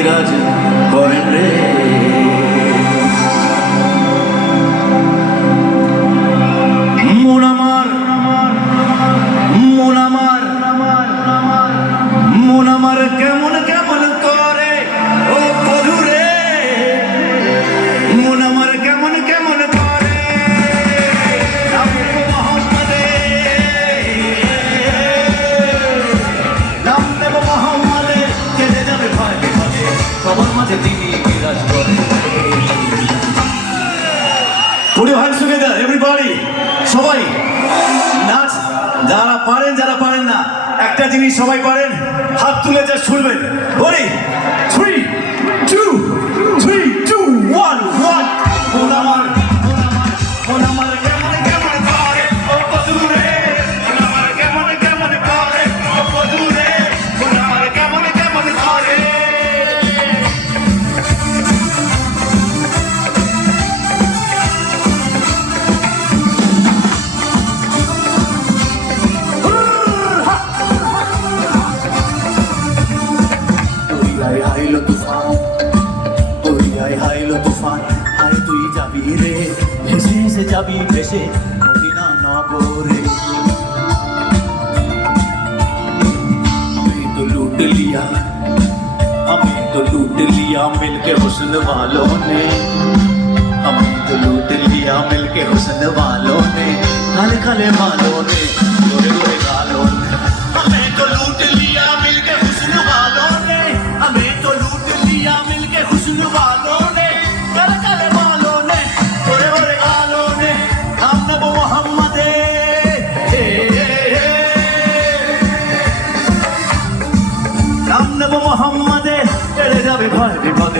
বিরাজ করেন রে। মন আমার মন আমার মন আমার কেমন কেমন করে ও বধু রে, মন আমার কেমন কেমন করে নাম দেব মোহাম্মদে, নাম দেব মোহাম্মদে, কেটে যাবে ভয় বিপদে, সবার মাঝে তিনি বিরাজ করেন। Put your hands together, everybody. সবাই নাচ, যারা পারেন যারা পারেন না, একটা জিনিস সবাই পারেন, হাত তুলে যা ছুড়বেন। বলি 3 2 3 2 1 1। মন আমার মন আমার কেমন কেমন করে ও বধু রে, মন আমার কেমন কেমন করে ও বধু রে, মন আমার কেমন কেমন করে। হাইলো তুফান, ওই হাইলো তুফান, হাই তুই যাবি রে, ভেসে ভেসে যাবি ভেসে মদিনা নগরে। हमें तो लूट लिया मिलके हुस्न वालों ने, हमें तो लूट लिया मिलके हुस्न वालों ने, काले काले बालों ने, गोरे गोरे गालों ने। हमें तो लूट लिया मिलके हुस्न वालों ने, हमें तो लूट लिया मिलके हुस्न वालों ने, काले काले बालों ने, गोरे गोरे गालों ने। नाम नबो मोहम्मदे, नाम नबो मोहम्मदे, तेरे जावे भय